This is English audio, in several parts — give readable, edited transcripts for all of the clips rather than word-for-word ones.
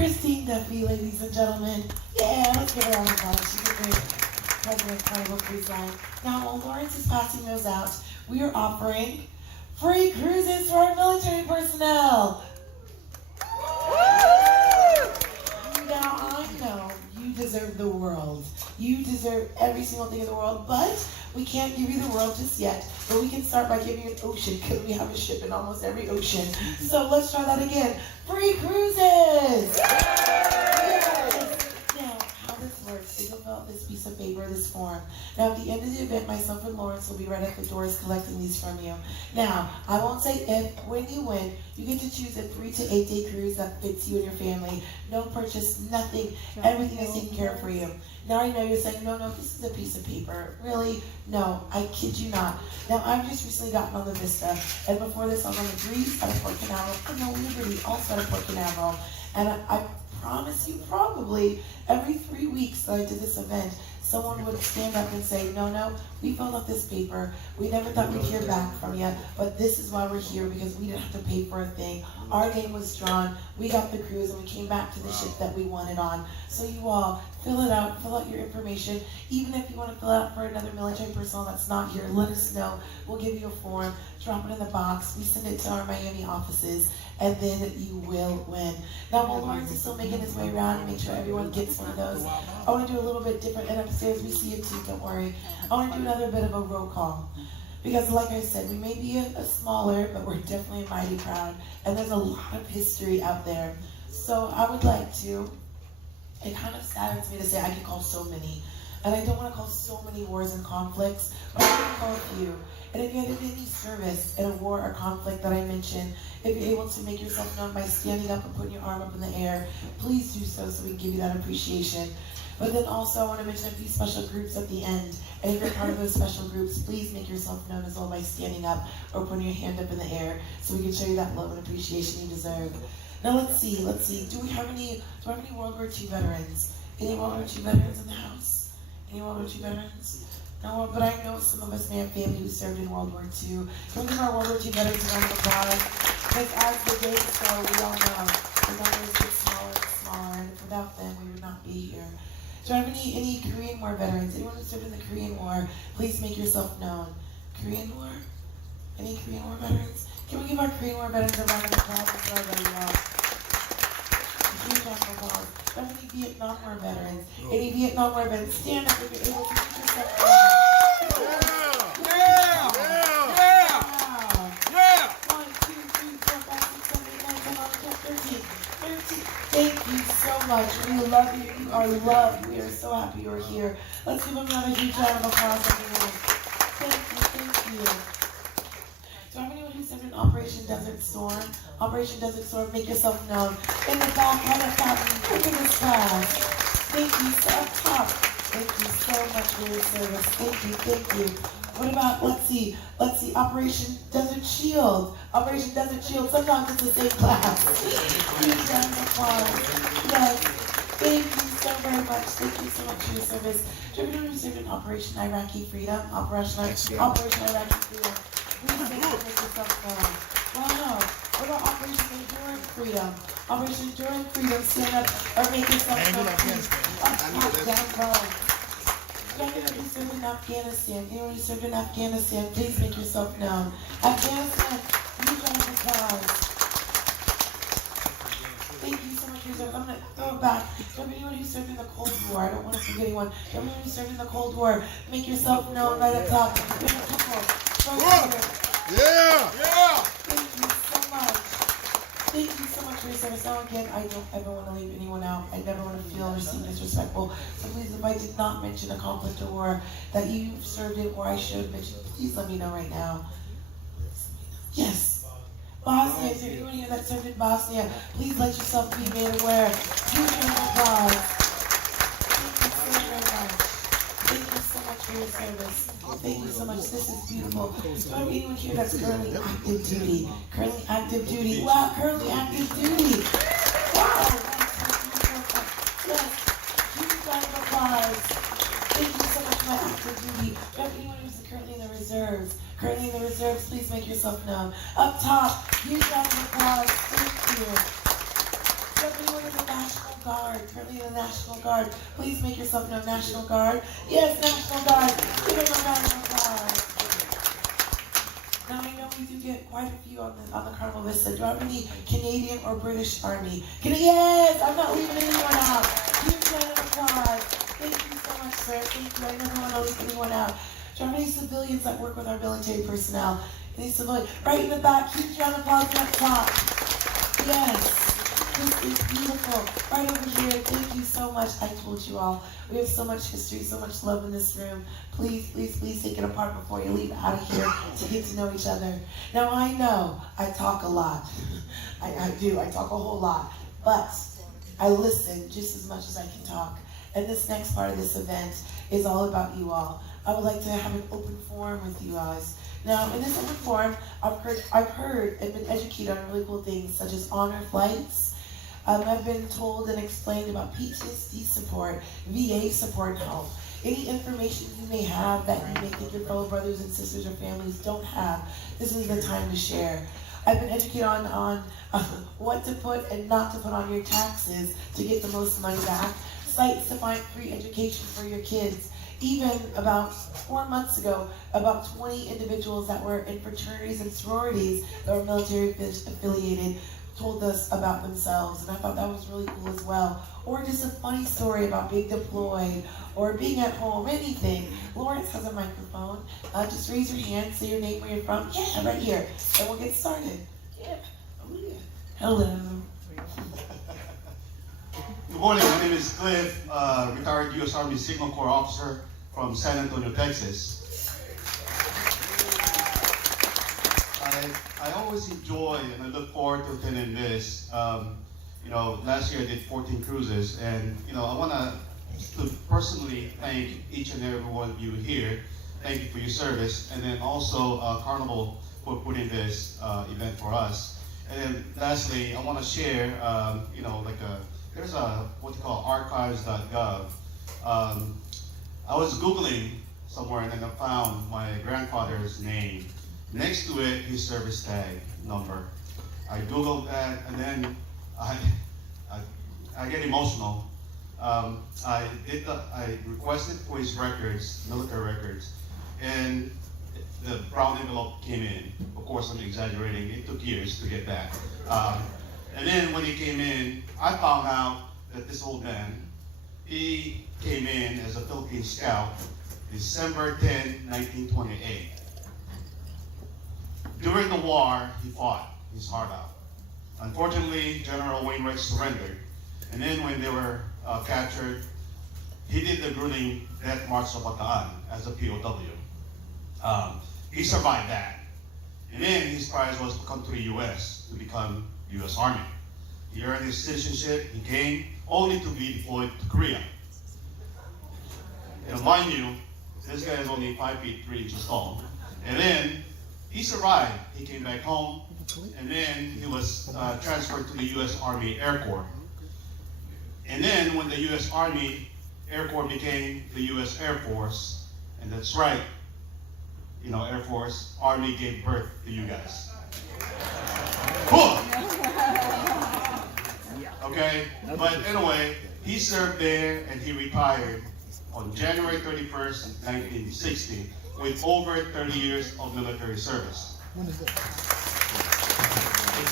Christine Duffy, ladies and gentlemen. Yeah, let's give her a round of applause. She's a great president of Carnival Cruise Line. Now, while Lawrence is passing those out, we are offering free cruises for our military personnel. Now, I know you deserve the world. You deserve every single thing in the world, but we can't give you the world just yet. But we can start by giving you an ocean, because we have a ship in almost every ocean. So let's try that again. Free cruises! Yes! Now, how this works, you'll fill out this piece of paper, this form. Now, at the end of the event, myself and Lawrence will be right at the doors collecting these from you. Now, I won't say if, when you win, you get to choose a 3 to 8 day cruise that fits you and your family. No purchase, nothing. Everything is taken care of for you. Now I know you're saying, no, this is a piece of paper. Really? No, I kid you not. Now, I've just recently gotten on the Vista, and before this, I was on the Breeze out of Port Canaveral, and the Liberty also out of Port Canaveral. And I promise you, probably every 3 weeks that I did this event, someone would stand up and say, no, we filled out this paper. We never thought we'd hear back from you, but this is why we're here, because we didn't have to pay for a thing. Our name was drawn. We got the cruise, and we came back to the ship that we wanted on. So you all, fill it out, fill out your information. Even if you want to fill it out for another military personnel that's not here, let us know. We'll give you a form, drop it in the box. We send it to our Miami offices, and then you will win. Now, while Lawrence is still making his way around and make sure everyone gets one of those, I want to do a little bit different, and upstairs we see it too, don't worry. I want to do another bit of a roll call. Because like I said, we may be a smaller, but we're definitely mighty proud, and there's a lot of history out there. So I would like to, it kind of saddens me to say I could call so many, and I don't want to call so many wars and conflicts, but I'm going to call a few. And if you had any service in a war or conflict that I mentioned, if you're able to make yourself known by standing up and putting your arm up in the air, please do so we can give you that appreciation. But then also I want to mention a few special groups at the end. And if you're part of those special groups, please make yourself known as well by standing up or putting your hand up in the air so we can show you that love and appreciation you deserve. Now let's see. Do we have any World War II veterans? Any World War II veterans in the house? Any World War II veterans? No, but I know some of us may have family who served in World War II. Can we give our World War II veterans a round of applause? Because as the days go, we all know the numbers get smaller and smaller, and without them, we would not be here. Do I have any Korean War veterans? Anyone who served in the Korean War, please make yourself known. Korean War? Any Korean War veterans? Can we give our Korean War veterans a round of applause as well, very well? Huge round of applause. Do I have any Vietnam War veterans? Any Vietnam War veterans? Stand up if you're able to make yourself known. Thank you so much. We love you. You are loved. We are so happy you're here. Let's give them another huge round of applause, everyone. Thank you. Do I have anyone who served in Operation Desert Storm? Operation Desert Storm, make yourself known. In the back, right up top, look at this class. Thank you. So up top. Thank you so much for your service. Thank you. What about, let's see, Operation Desert Shield. Operation Desert Shield, sometimes it's the same class. Huge round of applause. Yes, thank you so very much. Thank you so much for your service. Do you ever know who served in Operation Iraqi Freedom? Operation Iraqi Freedom. Please make yourself known. Wow. What about Operation Enduring Freedom? Operation Enduring Freedom, stand up or make yourself known, please. Up, down, low. Anyone who served in Afghanistan, please make yourself known. Afghanistan, huge round of applause. Thank you so much for your service. I'm going to throw it back. To anyone who served in the Cold War, I don't want to forget anyone. To anyone who served in the Cold War, make yourself known right up top. We have a couple. Yeah! Thank you so much. Thank you so much for your service. Now again, I don't ever want to leave anyone out. I never want to feel or seem disrespectful. So please, if I did not mention a conflict or war that you served in or I should have mentioned, please let me know right now. Yes. Bosnia, is there anyone here that served in Bosnia? Please let yourself be made aware. Huge round of applause. Thank you so very much. Thank you so much for your service. Thank you so much. This is beautiful. Do I have anyone here that's currently active duty? Currently active duty. Wow, currently active duty. Wow. Yes. Huge round of applause. Thank you so much for my active duty. Do I have anyone who's currently in the reserves? Currently in the reserves, please make yourself known. Up top, huge round of applause. Thank you. Do I have anyone in the National Guard, currently in the National Guard. Please make yourself known, National Guard. Yes, National Guard. Give them a National Guard. Now I know we do get quite a few on the Carnival Vista. Do I have any Canadian or British Army? Yes, I'm not leaving anyone out. Huge round of applause. Thank you so much, sir. Thank you. I never want to leave anyone out. Do I have any civilians that work with our military personnel? Any civilians? Right in the back. Huge round of applause up top. Yes. This is beautiful. Right over here. Thank you so much. I told you all. We have so much history, so much love in this room. Please, please, please take it apart before you leave out of here to get to know each other. Now, I know I talk a lot. I do. I talk a whole lot. But I listen just as much as I can talk. And this next part of this event is all about you all. I would like to have an open forum with you guys. Now, in this open forum, I've heard and been educated on really cool things such as honor flights. I've been told and explained about PTSD support, VA support and help. Any information you may have that you may think your fellow brothers and sisters or families don't have, this is the time to share. I've been educated on what to put and not to put on your taxes to get the most money back, sites to find free education for your kids. Even about 4 months ago, about 20 individuals that were in fraternities and sororities that were military affiliated told us about themselves, and I thought that was really cool as well. Or just a funny story about being deployed or being at home, anything. Lawrence has a microphone. Just raise your hand, say your name, where you're from. Yeah, right here. And we'll get started. Yeah. Oh, yeah. Hello. Good morning. My name is Cliff, retired U.S. Army Signal Corps officer from San Antonio, Texas. I always enjoy and I look forward to attending this. Last year I did 14 cruises, and I want to personally thank each and every one of you here. Thank you for your service, and then also Carnival for putting this event for us. And then lastly, I want to share, there's a what you call archives.gov. I was Googling somewhere and then I found my grandfather's name. Next to it, his service tag number. I Googled that, and then I get emotional. I requested for his records, military records, and the brown envelope came in. Of course, I'm exaggerating. It took years to get that. And then when he came in, I found out that this old man, he came in as a Philippine scout December 10, 1928. During the war, he fought his heart out. Unfortunately, General Wainwright surrendered. And then when they were captured, he did the grueling death march of Bataan as a POW. He survived that. And then his prize was to come to the U.S. to become U.S. Army. He earned his citizenship, he came, only to be deployed to Korea. And mind you, this guy is only 5 feet 3 inches tall. And then he survived. He came back home, and then he was transferred to the U.S. Army Air Corps. And then when the U.S. Army Air Corps became the U.S. Air Force, and that's right, Air Force, Army gave birth to you guys. Cool. Okay, but anyway, he served there and he retired on January 31st, 1960. With over 30 years of military service. It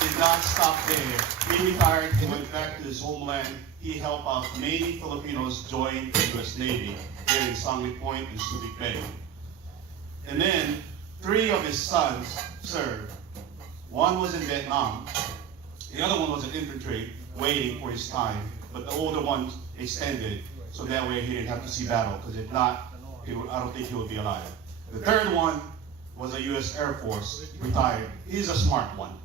did not stop there. He retired, he went back to his homeland. He helped out many Filipinos join the U.S. Navy here in Sangley Point and Subic Bay. And then 3 of his sons served. One was in Vietnam. The other one was in infantry, waiting for his time. But the older one extended, so that way he didn't have to see battle, because if not, I don't think he would be alive. The third one was a U.S. Air Force, retired. He's a smart one.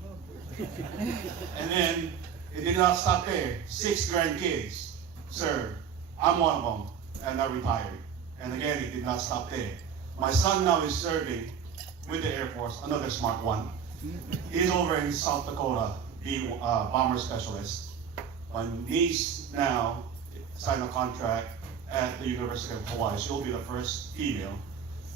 And then it did not stop there. 6 grandkids served. I'm one of them, and I retired. And again, it did not stop there. My son now is serving with the Air Force, another smart one. He's over in South Dakota, being a bomber specialist. My niece now signed a contract at the University of Hawaii. She'll be the first female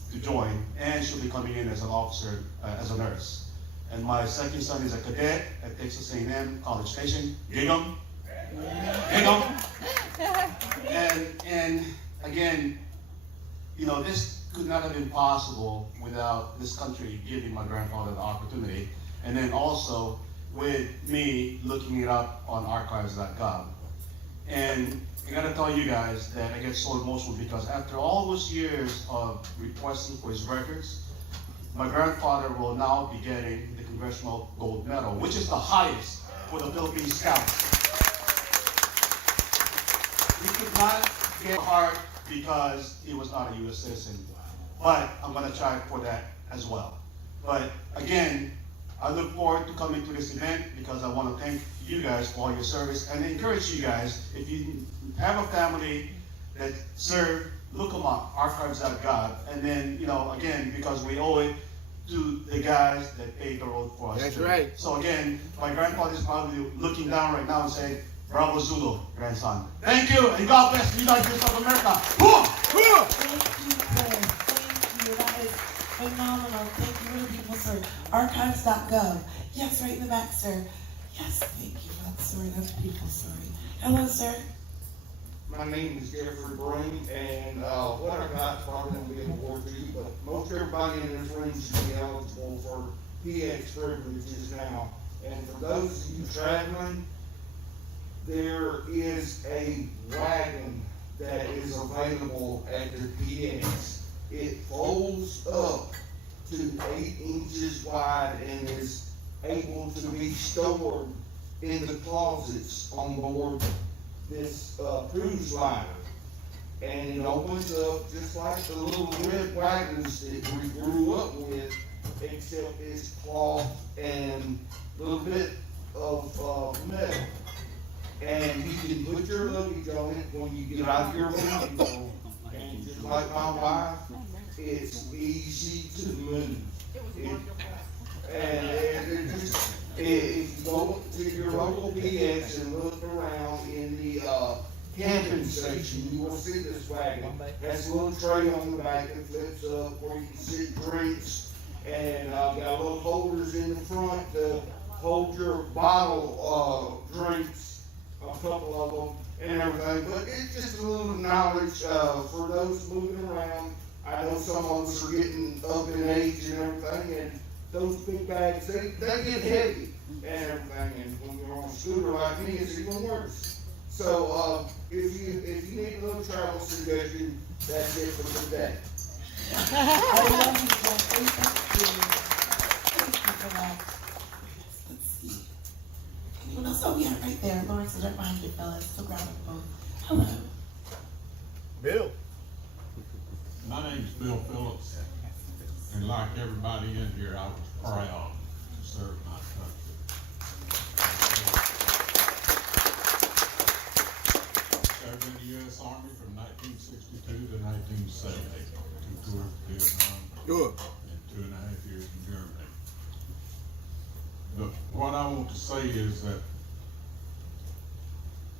to join, and she'll be coming in as an officer, as a nurse. And my second son is a cadet at Texas A&M College Station. Gig 'em. Gig 'em. this could not have been possible without this country giving my grandfather the opportunity. And then also with me looking it up on archives.gov. And I gotta tell you guys that I get so emotional because after all those years of requesting for his records, my grandfather will now be getting the Congressional Gold Medal, which is the highest for the Philippine Scouts. He could not get heart because he was not a U.S. citizen, but I'm gonna try for that as well. But again, I look forward to coming to this event because I want to thank you guys for all your service and encourage you guys, if you have a family that serve, look them up, archives.gov, and then, again, because we owe it to the guys that paved the road for us. That's too. right. So again, my grandfather is probably looking down right now and saying, Bravo Zulu, grandson. Thank you, and God bless the United States of America. Thank you, Claire. Thank you. That is phenomenal. Thank you, really beautiful story. Archives.gov. Yes, right in the back, sir. Yes, thank you for that story. That's a beautiful story. Hello, sir. My name is Jeffrey Breen, and what I got is probably going to be an award to you, but most everybody in this room should be eligible for PX privileges now. And for those of you traveling, there is a wagon that is available at the PX. It folds up to 8 inches wide and is able to be stored in the closets on board this cruise liner. And it opens up just like the little red wagons that we grew up with, except it's cloth and a little bit of metal. And you can put your luggage on it when you get out of your window. And just like my wife, it's easy to move. If you go to your local PX and look around in the camping station, you will see this wagon. Has a little tray on the back that flips up where you can sit drinks, and got little holders in the front to hold your bottle drinks, a couple of them, and everything. But it's just a little knowledge for those moving around. I know some of us are getting up in age and everything, and those big bags, they get heavy and everything. And when you're on a scooter like me, it's even worse. So if you need a little travel suggestion, that's it for today. I love you, Jeffrey. Thank you. Thank you for that. Let's see. Anyone else? Oh, yeah, right there. Lawrence is right behind you, fellas. So grab them both. Hello. Bill. My name's Bill Phillips, and like everybody in here, I was proud to serve my country. Served in the U.S. Army from 1962 to 1970, 2 tours to Vietnam, Good. and 2.5 years in Germany. But what I want to say is that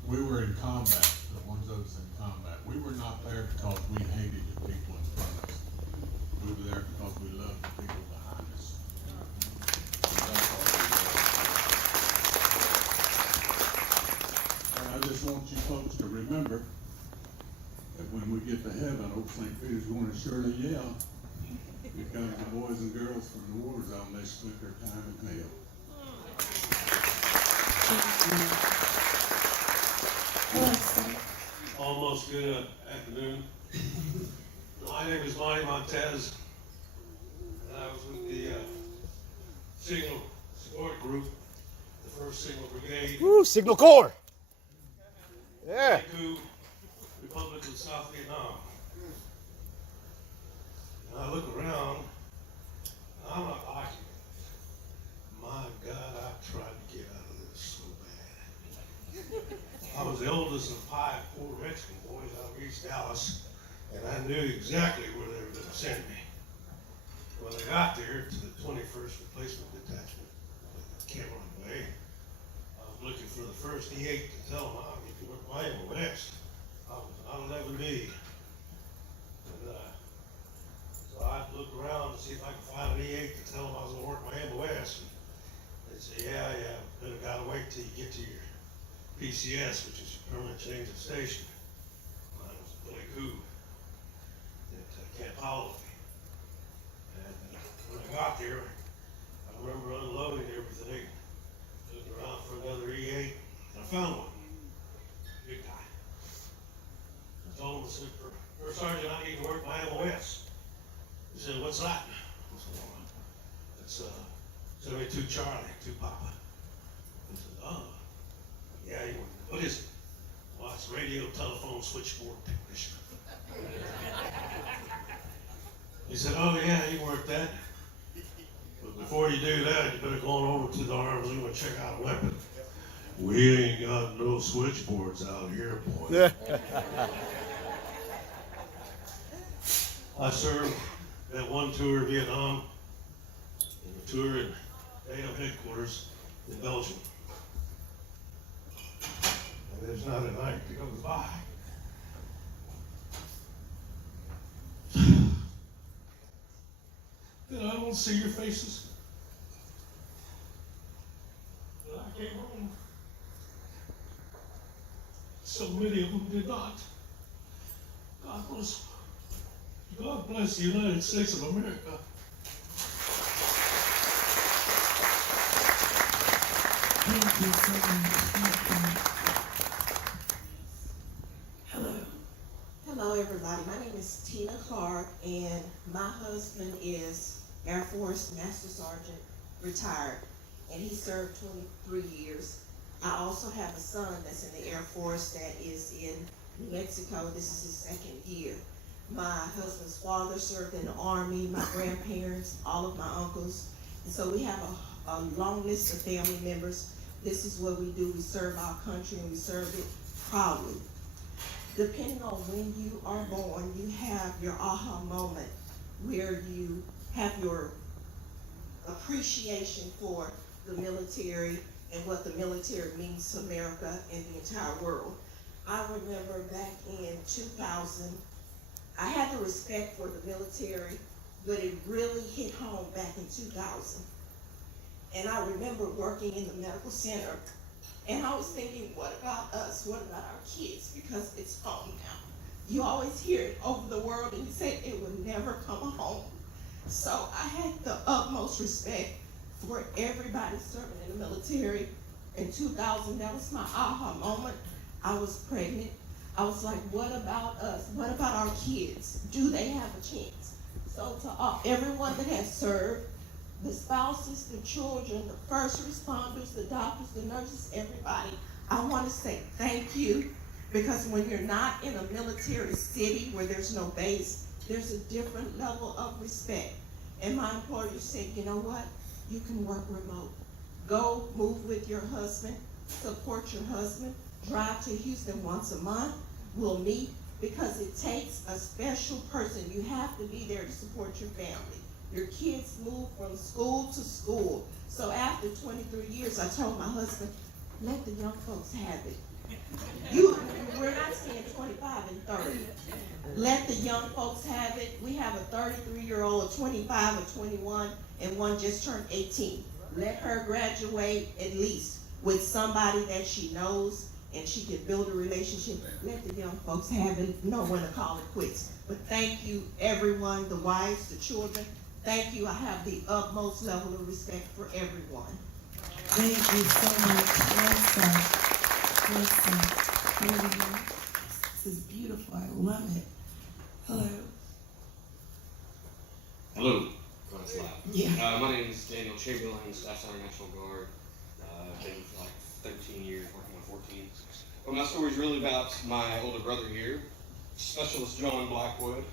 we were in combat, the ones of us in combat. We were not there because we hated the people in front of us. We were there because we loved the people behind us. And I just want you folks to remember that when we get to heaven, old St. Peter's going to surely yell, because the boys and girls from the war zone, they spent their time in hell. Hello, sir. Almost good afternoon. My name is Monty Montez, and I was with the Signal Support Group, the 1st Signal Brigade, Woo, Signal Corps. Yeah. to Republic of South Vietnam. And I look around, and I'm not liking it. My God, I tried to get out of this so bad. I was the oldest of 5 poor Mexican boys out of East Dallas, and I knew exactly where they were going to send me. When I got there to the 21st Replacement Detachment, can't run away. I was looking for the first E8 to tell them I'll get to work Miami West. I was on 11B. And so I'd look around to see if I could find an E8 to tell them I was going to work Miami West. And they'd say, yeah, but I gotta wait till you get to your PCS, which is your permanent change of station. Mine was Billy Koo. That kept following me. And when I got there, I remember unloading everything, looking around for another E8, and I found one. Big guy. I told him, I said, First Sergeant, I need to work my MOS. He said, what's that? I said, well, it's 72 Charlie, 2 Papa. He said, oh, yeah, what is it? Well, it's radio, telephone, switchboard technician. He said, oh yeah, you work that. But before you do that, you better go on over to the arms room and check out a weapon. We ain't got no switchboards out here, boy. I served that one tour in Vietnam, and a tour in NATO headquarters in Belgium. And there's not a night that goes by that I don't see your faces. When I came home, so many of them did not. God bless the United States of America. Thank you so much. Hello. Hello, everybody. My name is Tina Clark, and my husband is Air Force Master Sergeant, retired, and he served 23 years. I also have a son that's in the Air Force that is in New Mexico. This is his 2nd year. My husband's father served in the Army, my grandparents, all of my uncles. And so we have a long list of family members. This is what we do. We serve our country, and we serve it proudly. Depending on when you are born, you have your aha moment where you have your appreciation for the military and what the military means to America and the entire world. I remember back in 2000, I had the respect for the military, but it really hit home back in 2000. And I remember working in the medical center, and I was thinking, what about us? What about our kids? Because it's home now. You always hear it over the world, and you say it would never come home. So I had the utmost respect for everybody serving in the military. In 2000, that was my aha moment. I was pregnant. I was like, what about us? What about our kids? Do they have a chance? So to everyone that has served, the spouses, the children, the first responders, the doctors, the nurses, everybody, I want to say thank you, because when you're not in a military city where there's no base, there's a different level of respect. And my employer said, you know what? You can work remote. Go move with your husband, support your husband, drive to Houston once a month. We'll meet, because it takes a special person. You have to be there to support your family. Your kids move from school to school. So after 23 years, I told my husband, let the young folks have it. We're not saying 25 and 30. Let the young folks have it. We have a 33-year-old, a 25, a 21, and one just turned 18. Let her graduate at least with somebody that she knows, and she can build a relationship. Let the young folks have it, know when to call it quits. But thank you, everyone, the wives, the children. Thank you. I have the utmost level of respect for everyone. Thank you so much. Listen. This is beautiful. I love it. Hello. Hello. Oh, it's loud. Yeah. My name is Daniel Chamberlain, Staff Sergeant National Guard. Been for like 13 years, working on 14. But my story is really about my older brother here, Specialist John Blackwood.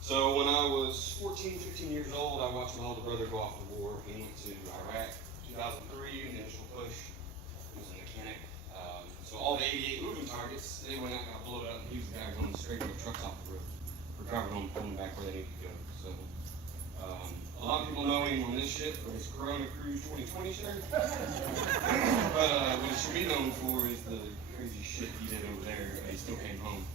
So when I was 14, 15 years old, I watched my older brother go off to war. He went to Iraq, 2003, initial push. He was a mechanic. So all the 88 moving targets, they went out and got blown up, and he was the guy going straight with the trucks off the roof, recovering them, pulling back where they needed to go. So a lot of people know him on this ship for his Corona Cruise 2020 shirt. But what he should be known for is the crazy shit he did over there. He still came home.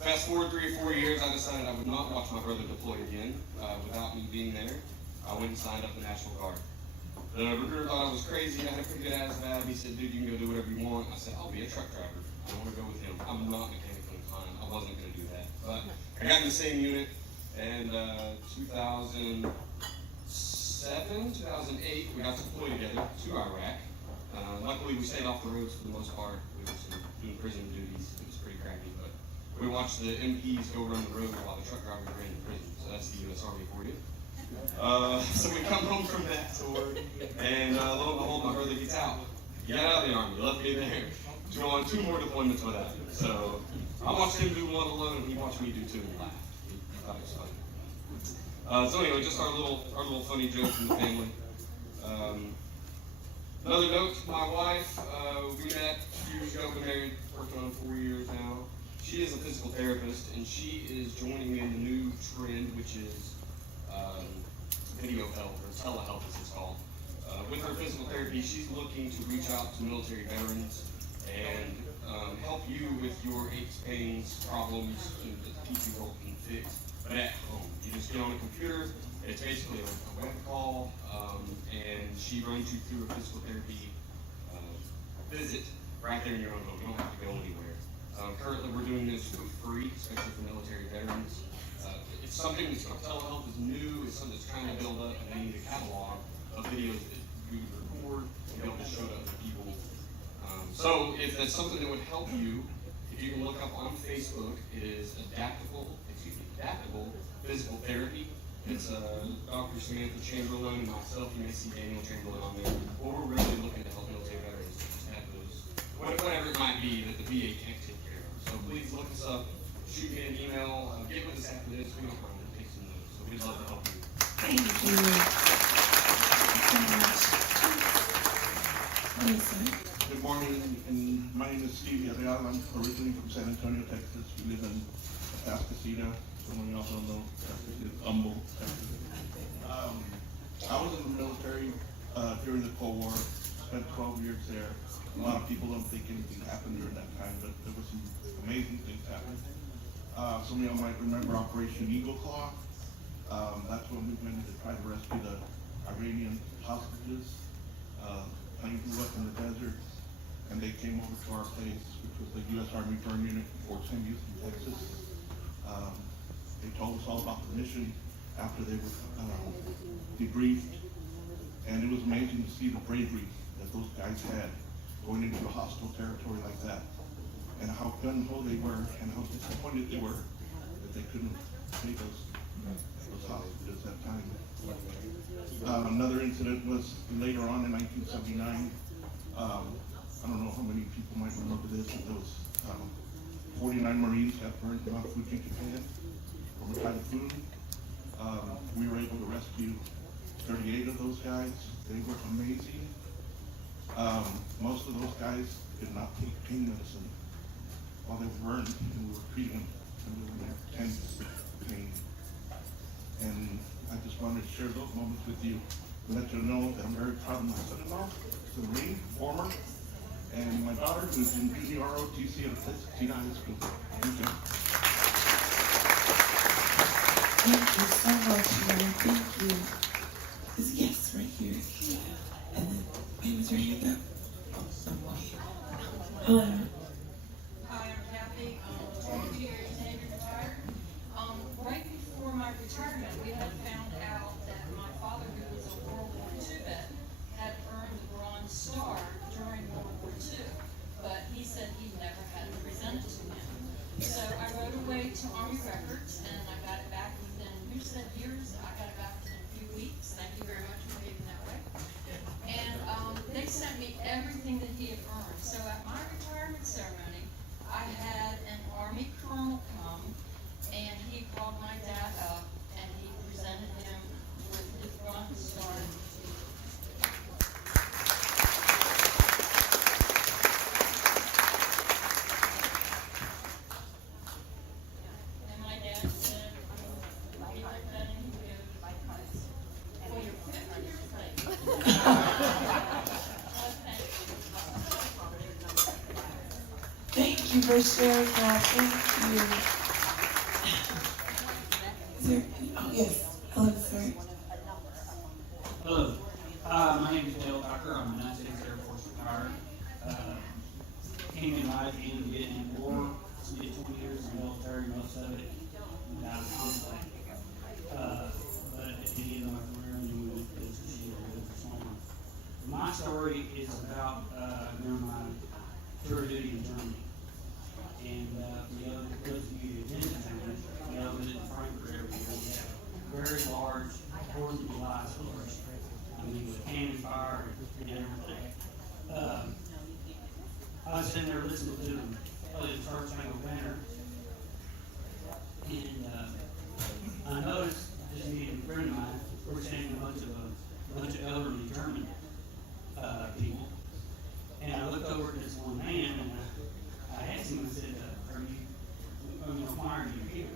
Fast forward 3 or 4 years, I decided I would not watch my brother deploy again without me being there. I went and signed up the National Guard. The recruiter thought I was crazy. I had a pretty good ASVAB. He said, dude, you can go do whatever you want. I said, I'll be a truck driver. I want to go with him. I'm not mechanically inclined. I wasn't going to do that. But I got in the same unit, and 2007, 2008, we got to deploy together to Iraq. Luckily, we stayed off the roads for the most part. We were doing prison duties. It was pretty crappy, but we watched the MPs go run the road while the truck drivers ran the prison. So that's the U.S. Army for you. So we come home from that tour, and lo and behold, my brother gets out. He got out of the Army, left me there. On 2 more deployments with that. So I watched him do one alone, and he watched me do 2 and laughed. He thought it was funny. So anyway, just our little funny joke from the family. Another note, my wife, we met a few years ago, been married, working on 4 years now. She is a physical therapist, and she is joining me in the new trend, which is video health, or telehealth as it's called. With her physical therapy, she's looking to reach out to military veterans and help you with your aches, pains, problems, and teach you what you can fix, but at home. You just get on a computer, it's basically a web call, and she runs you through a physical therapy visit right there in your own home. You don't have to go anywhere. Currently, we're doing this for free, especially for military veterans. It's something that's telehealth is new, it's something that's trying to build up, and they need a catalog of videos that we would record and be able to show to other people. So if that's something that would help you, if you can look up on Facebook, it is adaptable physical therapy. It's Dr. Samantha Chamberlain and myself. You may see Daniel Chamberlain on there. But we're really looking to help military veterans just have those, whatever it might be that the VA can't take care of. So please look us up, shoot me an email, get with us after this. We don't mind to take some notes. So we'd love to help you. Thank you so much. Good morning, and my name is Steve Villarreal. I'm originally from San Antonio, Texas. We live in Atascocita. Someone else don't know, Texas, Humble, Texas. I was in the military during the Cold War, spent 12 years there. A lot of people don't think anything happened during that time, but there was some amazing things happening. Some of y'all might remember Operation Eagle Claw. That's when we went to try to rescue the Iranian hostages. Plane flew up in the desert, and they came over to our place, which was the U.S. Army Burn Unit, Fort St. Houston, Texas. They told us all about the mission after they were debriefed, and it was amazing to see the bravery that those guys had going into a hostile territory like that, and how gung-ho they were, and how disappointed they were that they couldn't save those hostages at that time. Another incident was later on in 1979. I don't know how many people might remember this, but there was 49 Marines got burned in Mount Fuji, Japan, from a typhoon. We were able to rescue 38 of those guys. They were amazing. Most of those guys did not take pain medicine while they were burned, and we were treating them, and we were in intense pain. And I just wanted to share those moments with you and let you know that I'm very proud of my son-in-law, he's a Marine, former, and my daughter, who's in junior ROTC at Atascocita High School. Thank you. Thank you so much, Nono. Thank you. There's a yes right here. And then, wait, was your hand up? Oh, okay. Hello. Hi, I'm Kathy. 22 years Navy retired. Right before my retirement, we had found out that my father, who was a World War II vet, had earned the Bronze Star during World War II, but he said he never had it presented to him. So I wrote away to Army Records, and I got it back within, you said years, I got it back within a few weeks. Thank you very much for giving that away. And they sent me everything that he had earned. So at my retirement ceremony, I had an Army colonel come, and he called my dad up, and he presented him with his Bronze Star. And my dad said, he looked at him and he goes, well, you're 50 years late. Thank you for sharing that. Thank you. Is there, oh yes, Helen, sorry. Hello, my name is Dale Tucker. I'm a United States Air Force retired. Came in live in the Vietnam War. Did 20 years in the military, most of it without conflict. But at the end of my career, and then we went to this one. My story is about during my tour of duty in Germany. And for those of you who attended Germany, you know that in Frankfurt every year we have very large 4th of July celebration. I mean, with cannon fire and everything. I was sitting there listening to them play the Star Spangled Banner, and I noticed this meeting a friend of mine, we're standing a bunch of elderly German people, and I looked over at this one man, and I asked him, I said, why are you here?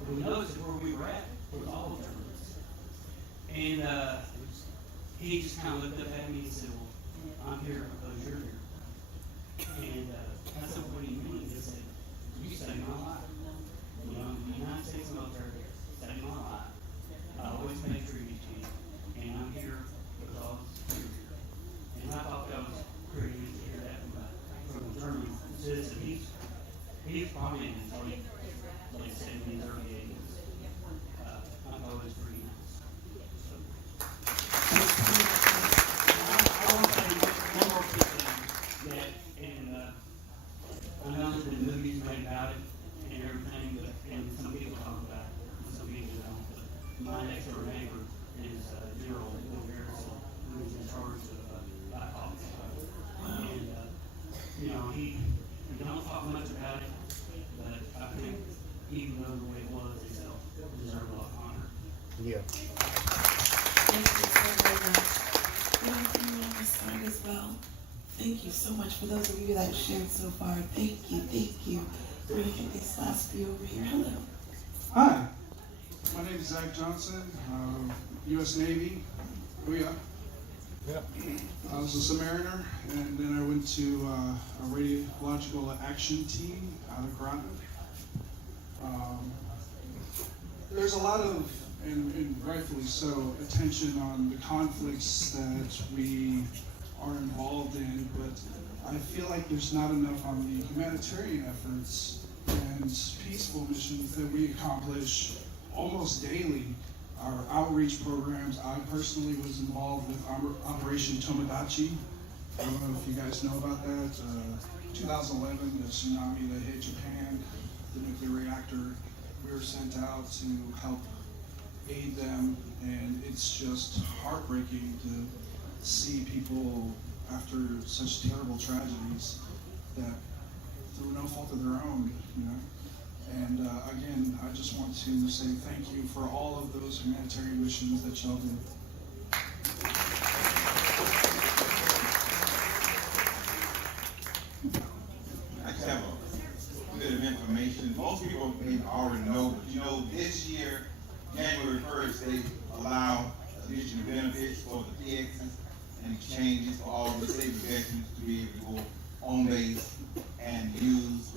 And we noticed that where we were at was all Germans. And he just kind of looked up at me and said, well, I'm here because you're here. And I said, what do you mean? He said, you saved my life. You know, the United States military saved my life. I always made sure you did. And I'm here because you're here. And I thought that was pretty neat to hear that from a German citizen. He's probably in his late 70s, early 80s. I thought it was pretty nice. So, I want to say one more quick thing that, and I know there's been movies made about it and everything, but and some people talk about it, and some people don't. But my next door neighbor is General Bill Garrison, who is in charge of Black Hawk. And you know, he don't talk much about it, but I think even though the way it was, they still deserve a lot of honor. Yeah. Thank you so very much. Anything on this side as well? Thank you so much for those of you that shared so far. Thank you, thank you. We're going to get this last few over here. Hello. Hi, my name is Zach Johnson, U.S. Navy. Booyah. Yeah. I was a submariner, and then I went to a radiological action team out of Groton. There's a lot of, and rightfully so, attention on the conflicts that we are involved in, but I feel like there's not enough on the humanitarian efforts and peaceful missions that we accomplish almost daily. Our outreach programs, I personally was involved with Operation Tomodachi. I don't know if you guys know about that. 2011, the tsunami that hit Japan, the nuclear reactor, we were sent out to help aid them, and it's just heartbreaking to see people after such terrible tragedies that through no fault of their own, you know. And again, I just want to say thank you for all of those humanitarian missions that y'all do. I just have a bit of information. Most people may already know, but you know, this year, January 1st, they allow additional benefits for the PXs and exchanges for all the disabled veterans to be able to go home base and use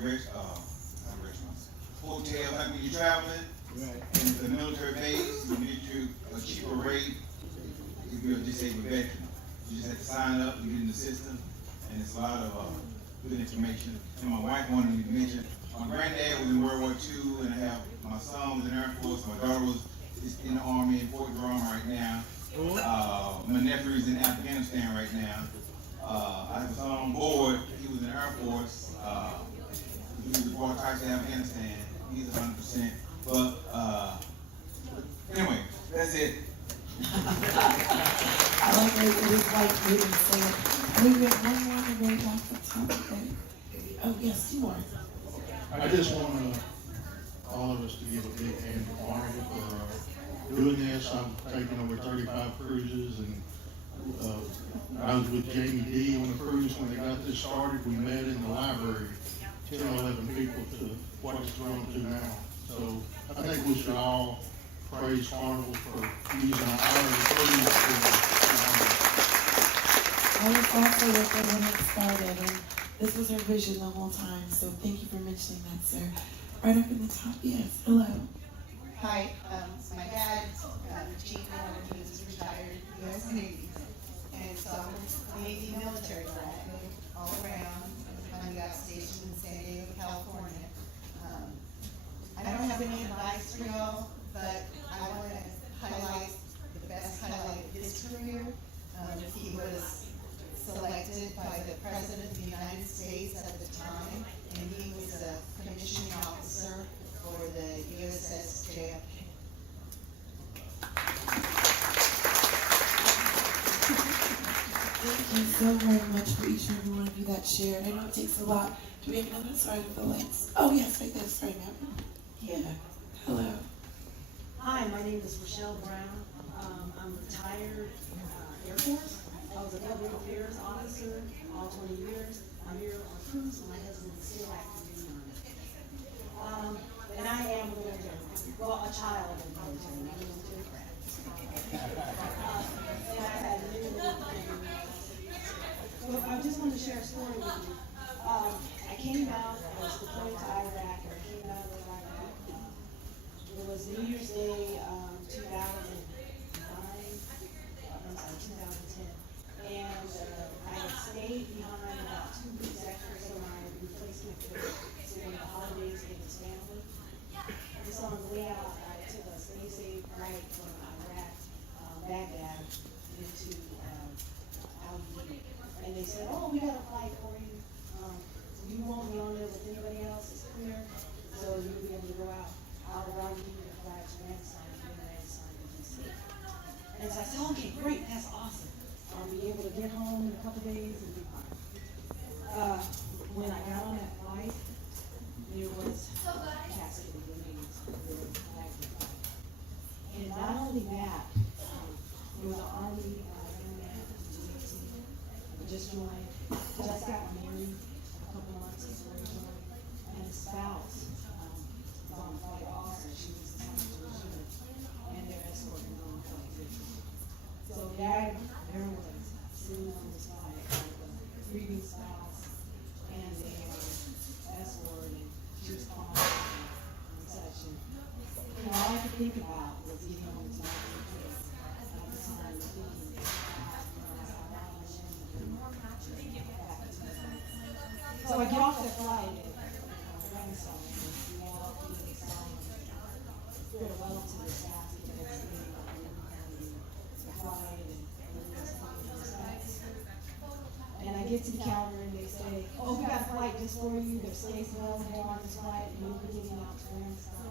hotels. Like when you're traveling, and it's a military base, you get you a cheaper rate if you're a disabled veteran. You just have to sign up, you get in the system, and it's a lot of good information. And my wife wanted me to mention, my granddad was in World War II, and I have my son was in the Air Force, my daughter was in the Army in Fort Drum right now. My nephew is in Afghanistan right now. I have a son on board, he was in the Air Force. He was before I to Afghanistan. He's 100%. But anyway, that's it. I like how it is like waiting say it. I think we have one more to very back at the top. Okay. Oh yes, two more. I just want all of us to give a big hand to Arnold for doing this. I've taken over 35 cruises, and I was with Jamie D on the cruise when they got this started. We met in the library, 10 or 11 people to what it's grown to now. So I think we should all praise Carnival for using our cruise I was also with them when it started, and this was her vision the whole time. So thank you for mentioning that, sir. Right up in the top, yes. Hello. Hi, my dad, Chief, he was retired U.S. Navy, and so I'm a Navy military brat all around. I got stationed in San Diego, California. I don't have any advice for so very much for each and every one of you that shared. I know it takes a lot. Do we have another? Sorry with the lights. Oh, yes, right there. Sorry, ma'am. Yeah. Hello. Hi, my name is Rochelle Brown. I'm retired Air Force. I was a public affairs officer all 20 years. I'm here on cruise, and my husband is still active in the Army. And I am a military, well, a child of the military, not a military brat. And I had many, so I just wanted to share a story with you. I came out, I was deployed to Iraq, and I came out of Iraq. It was New Year's Day, 2009, I'm sorry, 2010. And I had stayed behind about 2 weeks after, so my replacement could spend the holidays with his family. And so on the way out, I took a stay-safe flight from Iraq, Baghdad, into Al-Udeid. And they said, oh, we got a flight for you. You won't be on there with anybody else, it's clear, so you'll be able to go out. I'll allow you to fly to Ramstein, DC. And so I said, okay, great, that's awesome. I'll be able to get home in a couple days and be fine. When I got on that flight, there was casket remains. And not only that, there was an Army young man, just joined, just got married a couple months before he joined, and his spouse was on the flight also. She was assigned to Regina, and they're escorting her on the flight too. So there was sitting on this flight with a grieving spouse, and they were escorting. She was calm and such. And all I could think about was getting home to my kids at the time, thinking, so I get off that flight and Ramstein, and we all feel farewell to the staff and everything, the flight and I get to the counter and they say, oh, we got a flight just for you. There's slaves available on this flight, and you'll be getting out to Ramstein,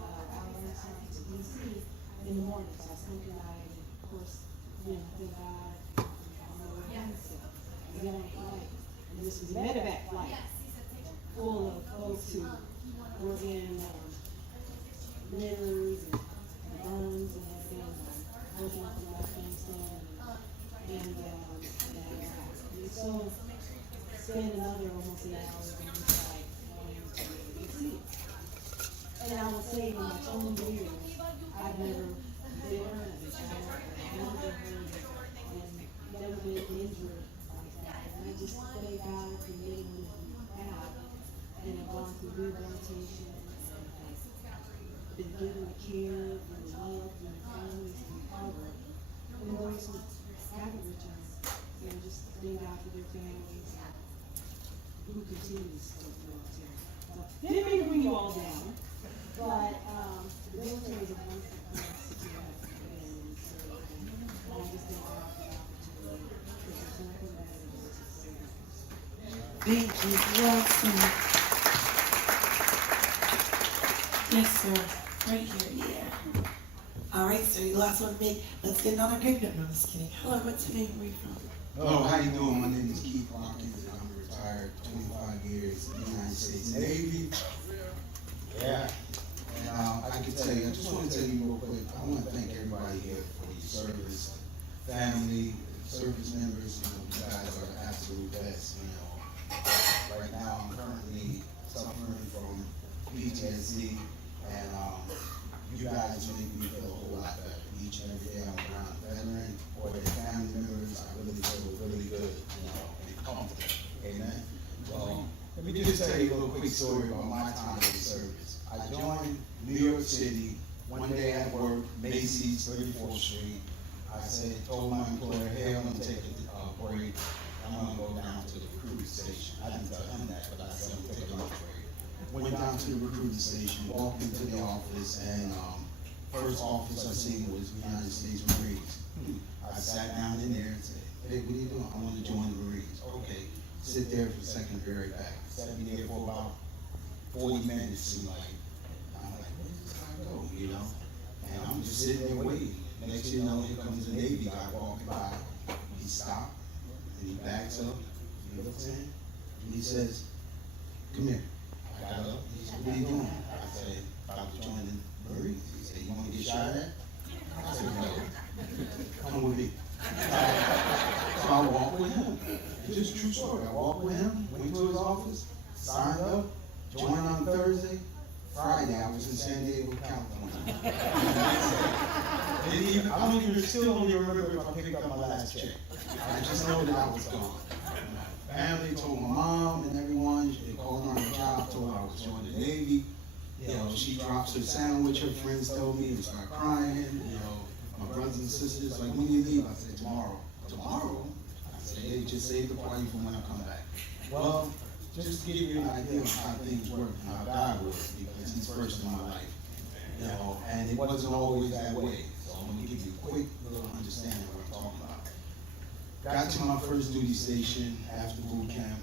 to DC in the morning. So I spoke to God, and of course, thank God, on my way home still. I get on the flight, and this was a medevac flight full of folks who were in litters and burns and everything, working up in Afghanistan and so spend another almost an hour on the flight going to DC. And I would say in my 20 years, I've never been hurt, I've never been hurt, and never been injured like that. And I just thank God for getting me out. And I've gone through rehabilitation and been given the care and the love and the families and the power. And those who haven't returned, just thank God for their families who continue to support the military. So, didn't mean to bring you all down, but the military is a wonderful place to have and serve. And I just thank God for the opportunity because there's nothing better than to serve. Thank you. Welcome. Yes, sir. Right here, yeah. All right, sir. You last one to make. Let's get another grade. No, I'm just kidding. Hello, what's your name? Where are you from? Hello, how you doing? My name is Keith Watkins, and I'm retired 25 years in the United States Navy. Yeah. And I can tell you, I just want to tell you real quick, I want to thank everybody here for your service, family, service members. You guys are the absolute best. Right now I'm currently suffering from PTSD, and you guys make me feel a whole lot better. Each and every day I'm around a veteran or their family members, I really feel really good, and comfortable. Amen. Well, let me just tell you a little quick story about my time in the service. I joined New York City one day at work, Macy's, 34th Street. I told my employer, hey, I'm gonna take a break. I'm gonna go down to the recruiting station. I didn't tell him that, but I said I'm gonna take a lunch break. Went down to the recruiting station, walked into the office, and first office I seen was United States Marines. I sat down in there and said, hey, what are you doing? I want to join the Marines. Okay, sit there for a second, be right back. Sat me there for about 40 minutes, seemed like. I'm like, where does this guy go, And I'm just sitting there waiting. Next thing you know, here comes the Navy guy walking by. He stopped, and he backs up, He looks in, and he says, come here. I got up. He said, what are you doing? I said, about to join the Marines. He said, you want to get shot at? I said, no. Come with me. So I walked with him. It's just a true story. I walked with him, went to his office, signed up, joined on Thursday. Friday, I was in San Diego, California. I still don't even remember if I picked up my last check. I just know that I was gone. Family told my mom and everyone. They called her on the job, told her I was joining the Navy. You know, she drops her sandwich. Her friends told me and started crying. You know, my brothers and sisters like, when do you leave? I said, tomorrow. Tomorrow? I said, hey, just save the party for when I come back. Well, just to give you an idea of how things work and how God works, because He's first in my life. You know, and it wasn't always that way. So I'm going to give you a quick little understanding of what I'm talking about. Got to my first duty station after boot camp,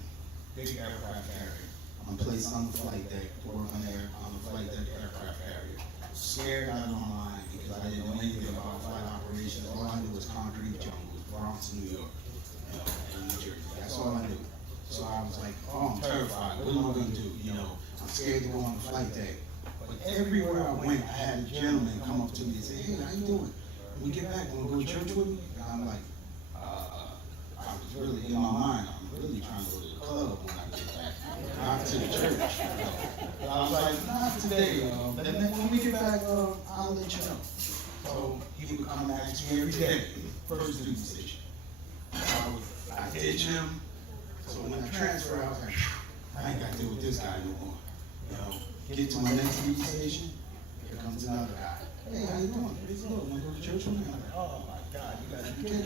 big aircraft carrier. I'm placed on the flight deck to work on the flight deck aircraft carrier. Scared out of my mind because I didn't know anything about flight operations. All I knew was concrete jungles, Bronx, New York, you know, and New Jersey. That's all I knew. So I was like, oh, I'm terrified. What am I going to do? You know, I'm scared to go on the flight deck. But everywhere I went, I had a gentleman come up to me and say, hey, how you doing? When we get back, want to go to church with me? And I'm like, I was really, in my mind, I'm really trying to go to the club when I get back, not to the church. You know. But I was like, not today. When we get back, I'll let you know. So he would come and ask me every day, first duty station. I ditch him. So when I transfer, I was like, I ain't got to deal with this guy no more. You know, get to my next duty station, here comes another guy. Hey, how you doing? Praise the Lord. Want to go to church with me? I'm like, oh my God, you gotta be kidding me.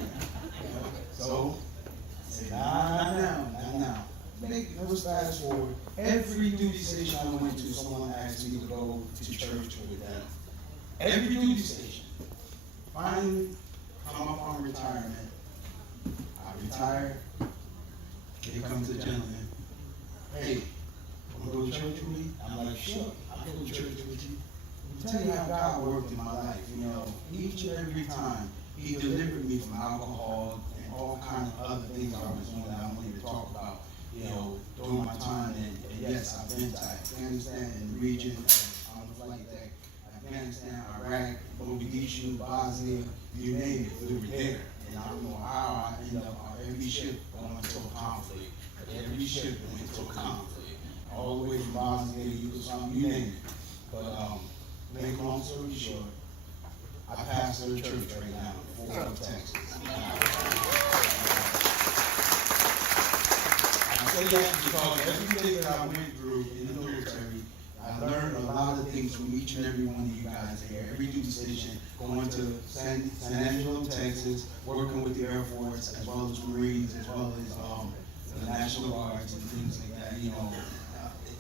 You know? So I said, nah, not now. Let's fast forward. Every duty station I went to, someone asked me to go to church with them. Every duty station. Finally, come up on retirement. I retired. Here comes the gentleman. Hey, want to go to church with me? I'm like, sure, I'll go to church with you. I'll tell you how God worked in my life. You know, each and every time He delivered me from alcohol and all kinds of other things I was doing that I don't even talk about. You know, during my time, and yes, I've been to Afghanistan and the region, on the flight deck, Afghanistan, Iraq, Mogadishu, Bosnia, you name it, we were there. And I don't know how I ended up on every ship going into a conflict. But every ship went into a conflict. All the way from Bosnia, Yugoslavia, you name it. But make a long story short, I pastor a church right now in Fort Worth, Texas. I say that because everything that I went through in the military, I learned a lot of things from each and every one of you guys here. Every duty station, going to San Angelo, Texas, working with the Air Force, as well as Marines, as well as the National Guards and things like that. You know,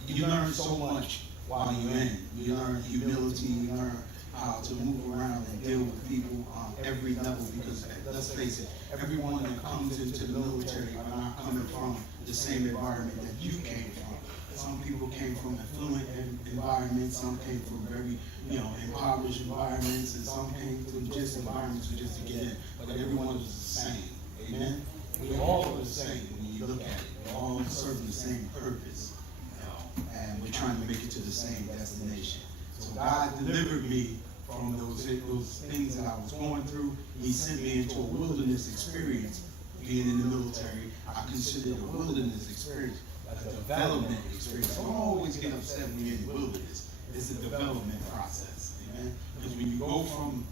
you learn so much while you're in. You learn humility. You learn how to move around and deal with people on every level. Because let's face it, everyone that comes into the military are not coming from the same environment that you came from. Some people came from affluent environments, some came from very, impoverished environments, and some came from just environments just to get in. But everyone was the same. Amen? We all are the same when you look at it. We all serve the same purpose. And we're trying to make it to the same destination. So God delivered me from those things that I was going through. He sent me into a wilderness experience. Being in the military, I consider it a wilderness experience. A development experience. Don't always get upset when you're in the wilderness. It's a development process. Amen? Because when you go from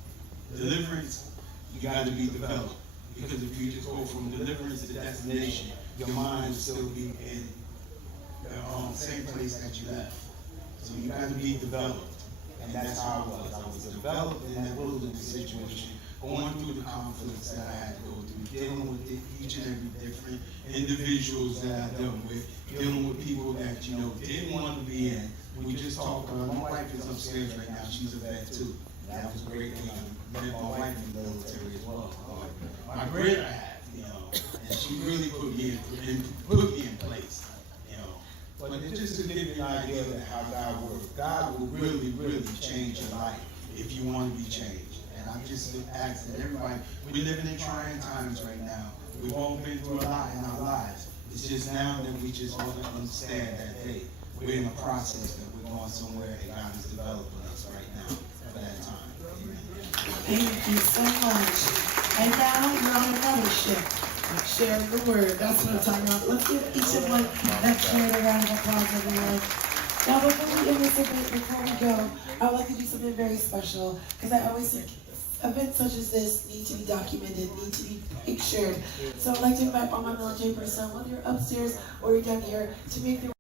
deliverance, you got to be developed. Because if you just go from deliverance to destination, your mind will still be in the same place that you left. So you got to be developed. And that's how I was. I was developed in that wilderness situation, going through the conflicts that I had to go through, dealing with each and every different individuals that I dealt with, dealing with people that, didn't want to be in. We just talked, my wife is upstairs right now, she's a vet too. That was great, met my wife in the military as well. My grandma had, and she really put me in place. But it's just to give you an idea of how God works. God will really, really change your life if you want to be changed. And I'm just asking everybody, we're living in trying times right now. We've all been through a lot in our lives. It's just now that we just want to understand that, hey, we're in a process that we're going somewhere and God is developing us right now for that time. Amen. Thank you so much. And now you're on another shift. Sharing the word. That's what I'm talking about. Let's give each of one that shared a round of applause, everyone. Now, before we end this event, before we go, I would like to do something very special, because I always think events such as this need to be documented, need to be pictured. So I'd like to invite all my military personnel, whether you're upstairs or you're down here, to make the